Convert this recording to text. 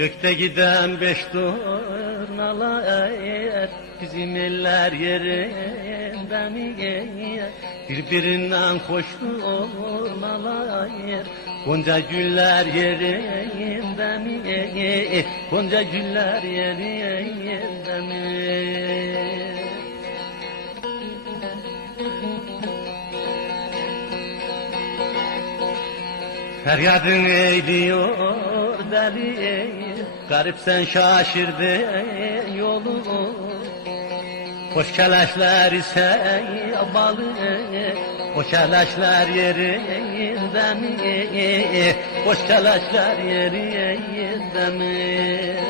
Gökte giden beş turnalar Bizim eller yerinde mi Birbirinden hoş turnalar Gonca güller yerinde mi Gonca güller yerinde mi? Feryadın eğliyor deli Garip sen şaşırdın yolu. Hoş keleşler ise balı. Hoş keleşler yerinde mi? Hoş keleşler yerinde mi